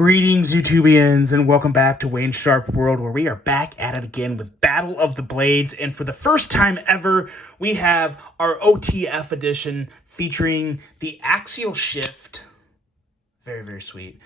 Greetings, YouTubians, and welcome back to Wayne Sharp World, where we are back at it again with Battle of the Blades. And for the first time ever, we have our OTF edition featuring the Axial Shift. Very, very sweet.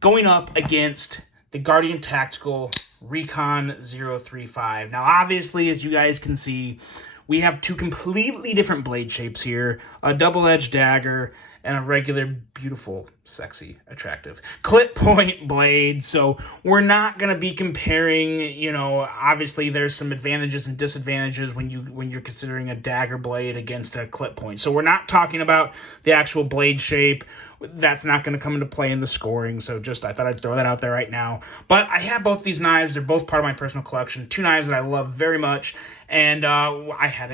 Going up against the Guardian Tactical Recon 035. Now, obviously, as you guys can see, we have two completely different blade shapes here. A double-edged dagger and a regular, beautiful, sexy, attractive clip point blade. So we're not going to be comparing, obviously there's some advantages and disadvantages when you're considering a dagger blade against a clip point. So we're not talking about the actual blade shape. That's not going to come into play in the scoring, so I thought I'd throw that out there right now. But I have both these knives. They're both part of my personal collection. Two knives that I love very much. And I had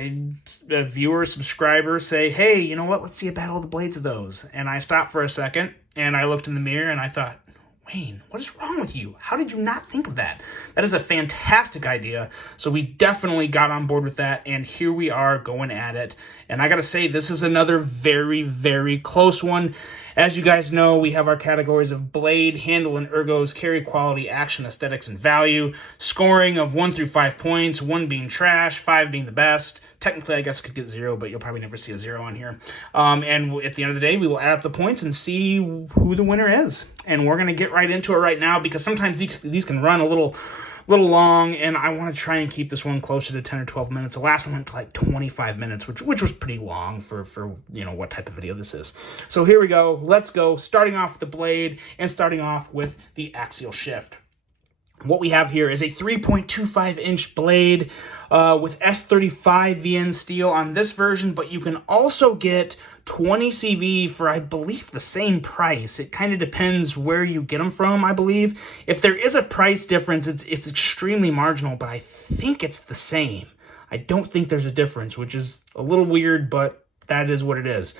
a viewer, subscriber say, hey, you know what? Let's see a battle of the blades of those. And I stopped for a second, and I looked in the mirror, and I thought, Wayne, what is wrong with you? How did you not think of that? That is a fantastic idea. So we definitely got on board with that, and here we are going at it. And I got to say, this is another very, very close one. As you guys know, we have our categories of blade, handle, and ergos, carry, quality, action, aesthetics, and value. Scoring of 1 through 5 points, 1 being trash, 5 being the best. Technically, I guess I could get 0, but you'll probably never see a 0 on here. And at the end of the day, we will add up the points and see who the winner is. And we're going to get right into it right now, because sometimes these can run a little long, and I want to try and keep this one closer to 10 or 12 minutes. The last one went to like 25 minutes, which was pretty long for what type of video this is. So here we go. Let's go. Starting off with the blade and starting off with the Axial Shift. What we have here is a 3.25-inch blade with S35 VN steel on this version, but you can also get 20 CV for, I believe, the same price. It kind of depends where you get them from, I believe. If there is a price difference, it's extremely marginal, but I think it's the same. I don't think there's a difference, which is a little weird, but that is what it is.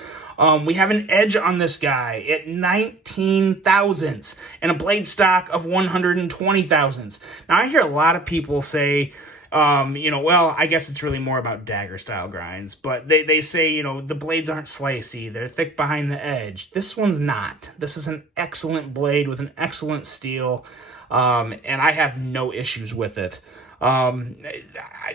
We have an edge on this guy at 19 thousandths and a blade stock of 120 thousandths. Now, I hear a lot of people say, well, I guess it's really more about dagger style grinds, but they say, the blades aren't slicey. They're thick behind the edge. This one's not. This is an excellent blade with an excellent steel, and I have no issues with it.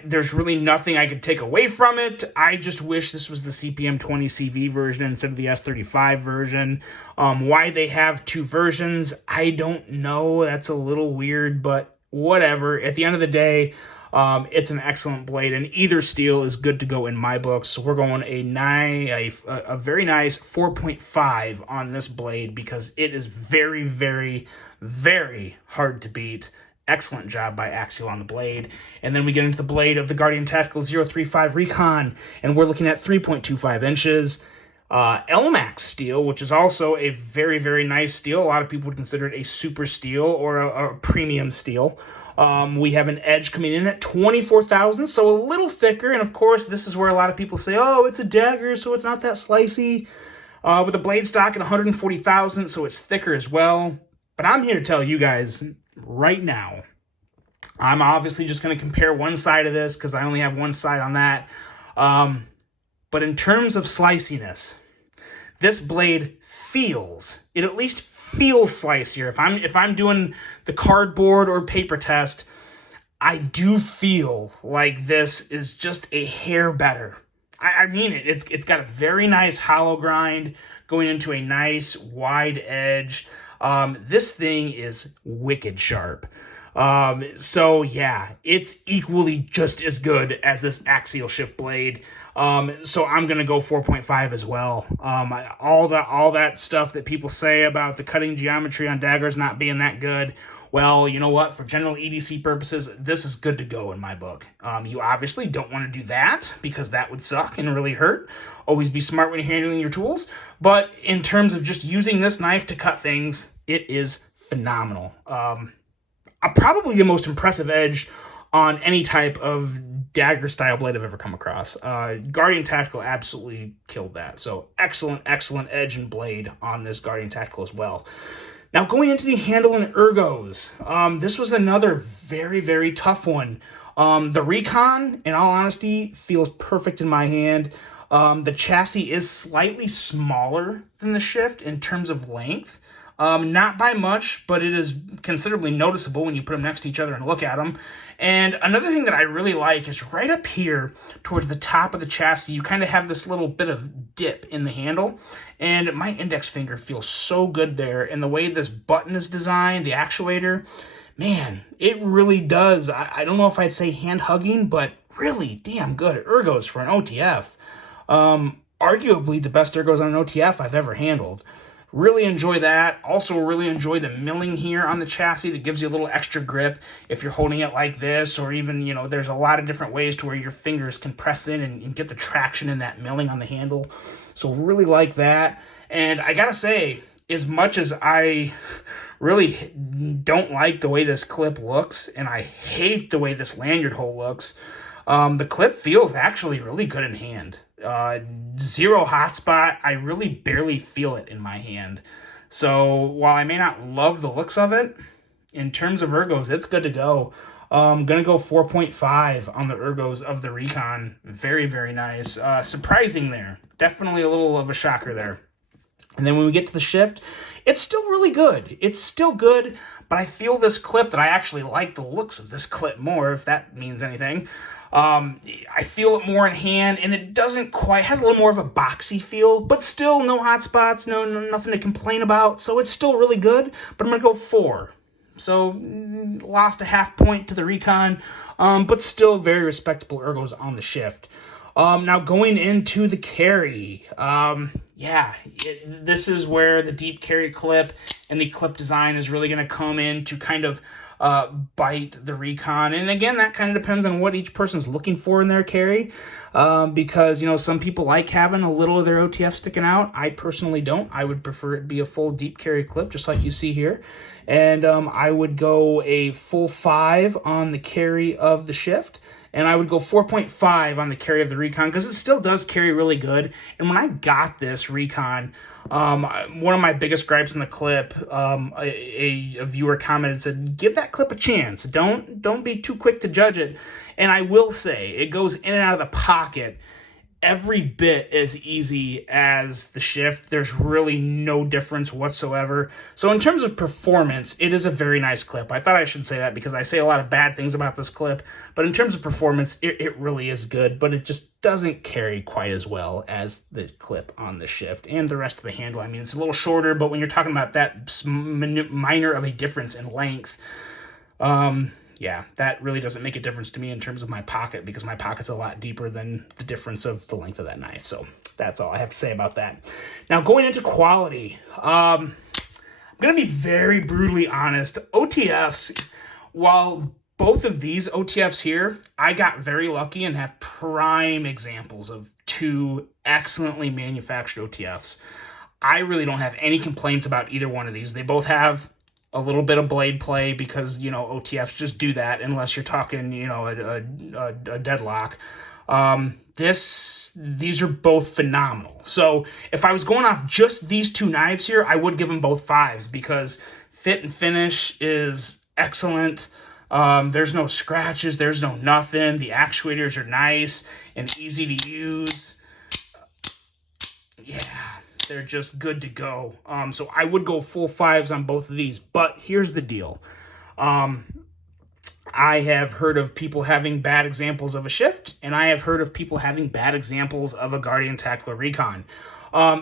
There's really nothing I could take away from it. I just wish this was the CPM 20 CV version instead of the S35 version. Why they have two versions, I don't know. That's a little weird, but whatever. At the end of the day, it's an excellent blade, and either steel is good to go in my books. So we're going a very nice 4.5 on this blade, because it is very, very, very hard to beat. Excellent job by Axial on the blade. And then we get into the blade of the Guardian Tactical 035 Recon, and we're looking at 3.25 inches. LMAX steel, which is also a very, very nice steel. A lot of people would consider it a super steel or a premium steel. We have an edge coming in at 24,000, so a little thicker. And of course, this is where a lot of people say, oh, it's a dagger, so it's not that slicey. With a blade stock at 140,000, so it's thicker as well. But I'm here to tell you guys right now, I'm obviously just going to compare one side of this because I only have one side on that. But in terms of sliciness, this blade at least feels slicier. If I'm doing the cardboard or paper test, I do feel like this is just a hair better. I mean it. It's got a very nice hollow grind going into a nice wide edge. This thing is wicked sharp. So yeah, it's equally just as good as this Axial Shift blade. So I'm going to go 4.5 as well. All that stuff that people say about the cutting geometry on daggers not being that good, well, you know what? For general EDC purposes, this is good to go in my book. You obviously don't want to do that, because that would suck and really hurt. Always be smart when you're handling your tools. But in terms of just using this knife to cut things, it is phenomenal. Probably the most impressive edge on any type of dagger style blade I've ever come across. Guardian Tactical absolutely killed that. So excellent edge and blade on this Guardian Tactical as well. Now, going into the handle and ergos, this was another very, very tough one. The Recon, in all honesty, feels perfect in my hand. The chassis is slightly smaller than the Shift in terms of length. Not by much, but it is considerably noticeable when you put them next to each other and look at them. And another thing that I really like is right up here towards the top of the chassis, you kind of have this little bit of dip in the handle. And my index finger feels so good there. And the way this button is designed, the actuator, man, it really does. I don't know if I'd say hand hugging, but really damn good Ergos for an OTF. Arguably the best Ergos on an OTF I've ever handled. Really enjoy that. Also really enjoy the milling here on the chassis that gives you a little extra grip if you're holding it like this, or even, you know, there's a lot of different ways to where your fingers can press in and get the traction in that milling on the handle. So really like that. And I gotta say, as much as I really don't like the way this clip looks, and I hate the way this lanyard hole looks, the clip feels actually really good in hand. Zero hotspot. I really barely feel it in my hand. So while I may not love the looks of it, in terms of Ergos, it's good to go. I'm going to go 4.5 on the Ergos of the Recon. Very, very nice. Surprising there. Definitely a little of a shocker there. And then when we get to the shift, it's still really good. It's still good, but I feel this clip that I actually like the looks of this clip more, if that means anything. I feel it more in hand, and it doesn't quite, has a little more of a boxy feel, but still no hot spots, no nothing to complain about. So it's still really good, but I'm going to go 4. So lost a half point to the Recon, but still very respectable Ergos on the shift. Now going into the carry, this is where the deep carry clip and the clip design is really going to come in to kind of bite the Recon. And again, that kind of depends on what each person's looking for in their carry, because, you know, some people like having a little of their OTF sticking out. I personally don't. I would prefer it be a full deep carry clip, just like you see here. And I would go a full 5 on the carry of the shift. And I would go 4.5 on the carry of the Recon, because it still does carry really good. And when I got this Recon, one of my biggest gripes in the clip, a viewer commented, said, give that clip a chance. Don't be too quick to judge it. And I will say, it goes in and out of the pocket every bit as easy as the shift. There's really no difference whatsoever. So in terms of performance, it is a very nice clip. I thought I should say that because I say a lot of bad things about this clip, but in terms of performance, it really is good, but it just doesn't carry quite as well as the clip on the shift and the rest of the handle. I mean, it's a little shorter, but when you're talking about that minor of a difference in length, yeah, that really doesn't make a difference to me in terms of my pocket, because my pocket's a lot deeper than the difference of the length of that knife. So that's all I have to say about that. Now, going into quality, I'm going to be very brutally honest. OTFs, while both of these OTFs here, I got very lucky and have prime examples of 2 excellently manufactured OTFs. I really don't have any complaints about either one of these. They both have a little bit of blade play because, you know, OTFs just do that unless you're talking, you know, a deadlock. These are both phenomenal. So if I was going off just these 2 knives here, I would give them both 5s, because fit and finish is excellent. There's no scratches, there's no nothing. The actuators are nice and easy to use. Yeah, they're just good to go. So I would go full 5s on both of these. But here's the deal. I have heard of people having bad examples of a shift, and I have heard of people having bad examples of a Guardian Tactical Recon.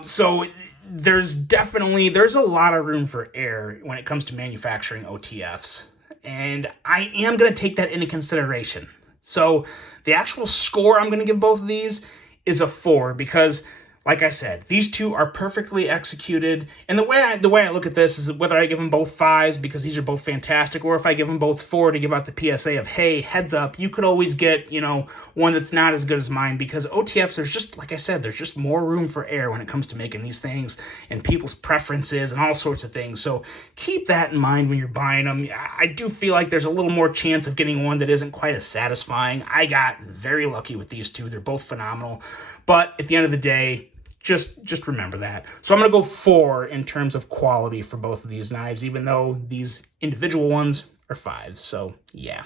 So there's a lot of room for error when it comes to manufacturing OTFs. And I am going to take that into consideration. So the actual score I'm going to give both of these is a 4, because, like I said, these 2 are perfectly executed. And the way I look at this is whether I give them both 5s because these are both fantastic, or if I give them both 4 to give out the PSA of, hey, heads up, you could always get, you know, one that's not as good as mine, because OTFs, there's just, like I said, there's just more room for error when it comes to making these things and people's preferences and all sorts of things. So keep that in mind when you're buying them. I do feel like there's a little more chance of getting one that isn't quite as satisfying. I got very lucky with these 2. They're both phenomenal. But at the end of the day, just remember that. So I'm going to go 4 in terms of quality for both of these knives, even though these individual ones are 5s. So, yeah.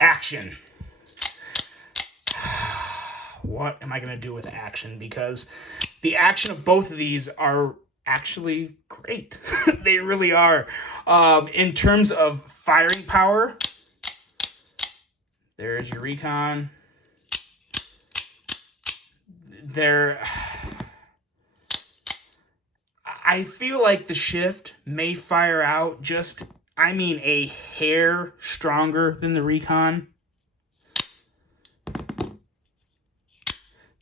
Action. What am I going to do with action? Because the action of both of these are actually great. They really are. In terms of firing power, there's your Recon. I feel like the Shift may fire out just, a hair stronger than the Recon.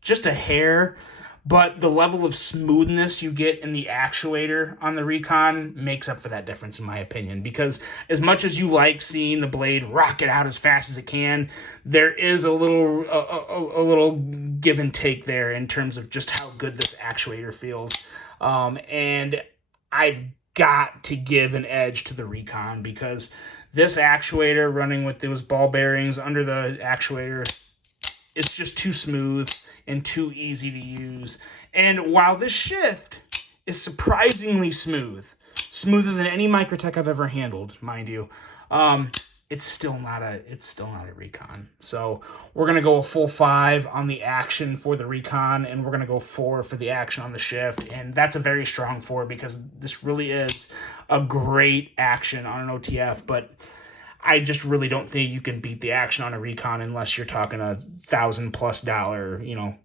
Just a hair. But the level of smoothness you get in the actuator on the Recon makes up for that difference, in my opinion. Because as much as you like seeing the blade rocket out as fast as it can, there is a little give and take there in terms of just how good this actuator feels. And I've got to give an edge to the Recon, because this actuator running with those ball bearings under the actuator, it's just too smooth and too easy to use. And while this Shift is surprisingly smooth, smoother than any Microtech I've ever handled, mind you, it's still not a Recon. So we're gonna go a full 5 on the action for the Recon, and we're gonna go 4 for the action on the Shift, and that's a very strong 4, because this really is a great action on an OTF. But I just really don't think you can beat the action on a Recon unless you're talking $1,000+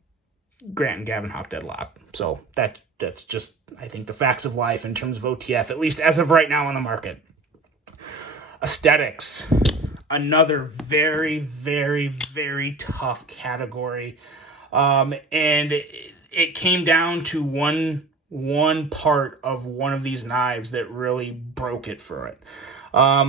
Grant and Gavin Hawk deadlock. So that's just, I think, the facts of life in terms of OTF, at least as of right now on the market. Aesthetics, another very, very, very tough category. And it came down to one part of one of these knives that really broke it for it.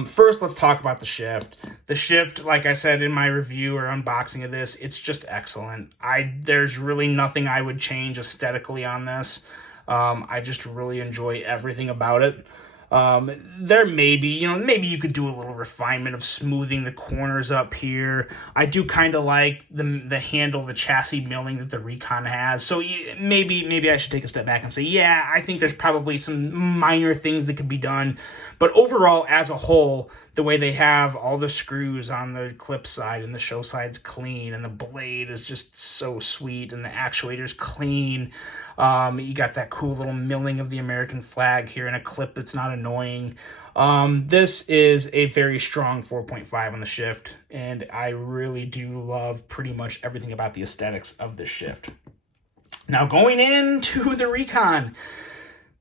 First, let's talk about the Shift. The Shift, like I said in my review or unboxing of this, it's just excellent. There's really nothing I would change aesthetically on this. I just really enjoy everything about it. There may be, maybe you could do a little refinement of smoothing the corners up here. I do kind of like the handle, the chassis milling that the Recon has. So maybe I should take a step back and say, yeah, I think there's probably some minor things that could be done. But overall, as a whole, the way they have all the screws on the clip side and the show side's clean, and the blade is just so sweet, and the actuator's clean. You got that cool little milling of the American flag here in a clip that's not annoying. This is a very strong 4.5 on the Shift, and I really do love pretty much everything about the aesthetics of this Shift. Now, going into the Recon,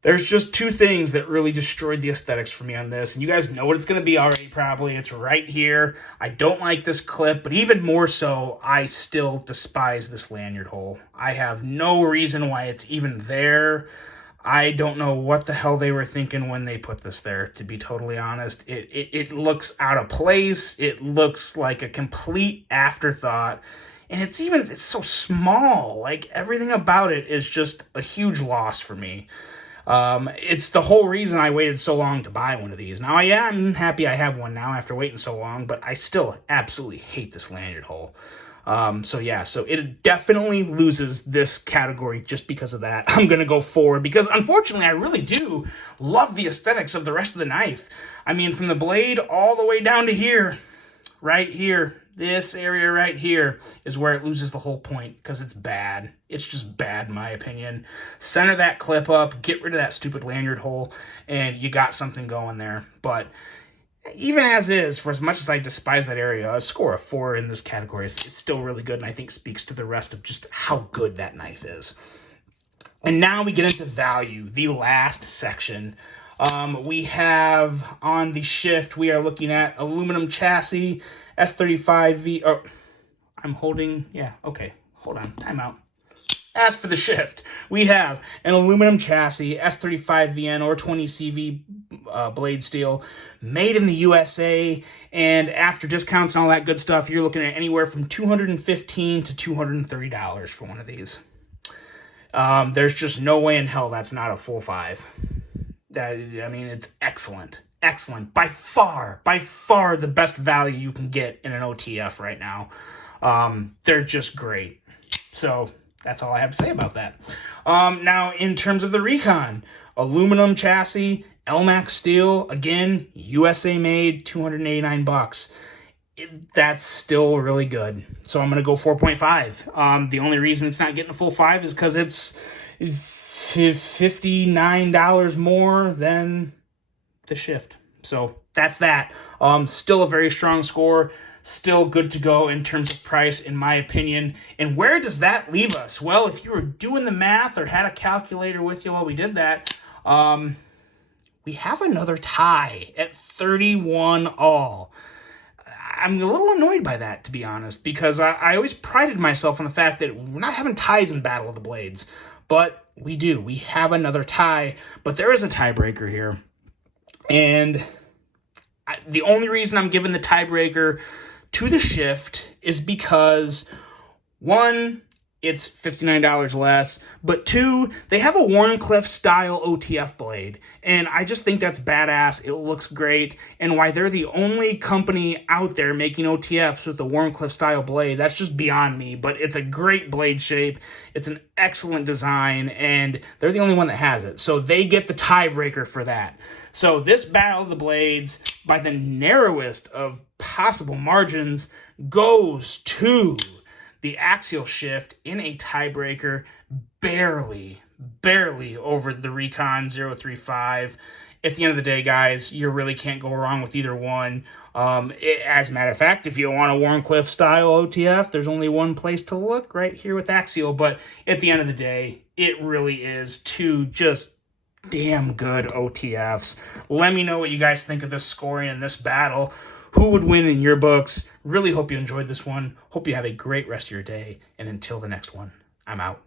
there's just 2 things that really destroyed the aesthetics for me on this, and you guys know what it's going to be already probably. It's right here. I don't like this clip, but even more so, I still despise this lanyard hole. I have no reason why it's even there. I don't know what the hell they were thinking when they put this there, to be totally honest. It looks out of place. It looks like a complete afterthought. And it's so small. Like, everything about it is just a huge loss for me. It's the whole reason I waited so long to buy one of these. Now, I'm happy I have one now after waiting so long, but I still absolutely hate this lanyard hole. So it definitely loses this category just because of that. I'm going to go 4 because, unfortunately, I really do love the aesthetics of the rest of the knife. I mean, from the blade all the way down to here, right here. This area right here is where it loses the whole point, because it's bad. It's just bad, in my opinion. Center that clip up, get rid of that stupid lanyard hole, and you got something going there. But even as is, for as much as I despise that area, a score of 4 in this category is still really good, and I think speaks to the rest of just how good that knife is. And now we get into value, the last section. We have on the Shift, we are looking at aluminum chassis, S35V, hold on, timeout. As for the Shift, we have an aluminum chassis, S35VN or 20CV blade steel, made in the USA, and after discounts and all that good stuff, you're looking at anywhere from $215 to $230 for one of these. There's just no way in hell that's not a full 5. It's excellent. Excellent. By far the best value you can get in an OTF right now. They're just great. So that's all I have to say about that. Now, in terms of the Recon, aluminum chassis, LMAX steel, again, USA made, $289. That's still really good. So I'm going to go 4.5. The only reason it's not getting a full 5 is because it's $59 more than the Shift. So that's that. Still a very strong score. Still good to go in terms of price, in my opinion. And where does that leave us? Well, if you were doing the math or had a calculator with you while we did that, we have another tie at 31 all. I'm a little annoyed by that, to be honest, because I always prided myself on the fact that we're not having ties in Battle of the Blades. But we do. We have another tie, but there is a tiebreaker here. And the only reason I'm giving the tiebreaker to the Shift is because, one, it's $59 less, but two, they have a Wharncliffe style OTF blade, and I just think that's badass. It looks great, and why they're the only company out there making OTFs with the Wharncliffe style blade, that's just beyond me, but it's a great blade shape. It's an excellent design, and they're the only one that has it, so they get the tiebreaker for that. So this Battle of the Blades, by the narrowest of possible margins, goes to the Axial Shift in a tiebreaker, barely over the Recon 035. At the end of the day, guys, you really can't go wrong with either one. As a matter of fact, if you want a Wharncliffe style OTF, there's only one place to look, right here with Axial. But at the end of the day, it really is two just damn good OTFs. Let me know what you guys think of this scoring in this battle. Who would win in your books? Really hope you enjoyed this one. Hope you have a great rest of your day. And until the next one, I'm out.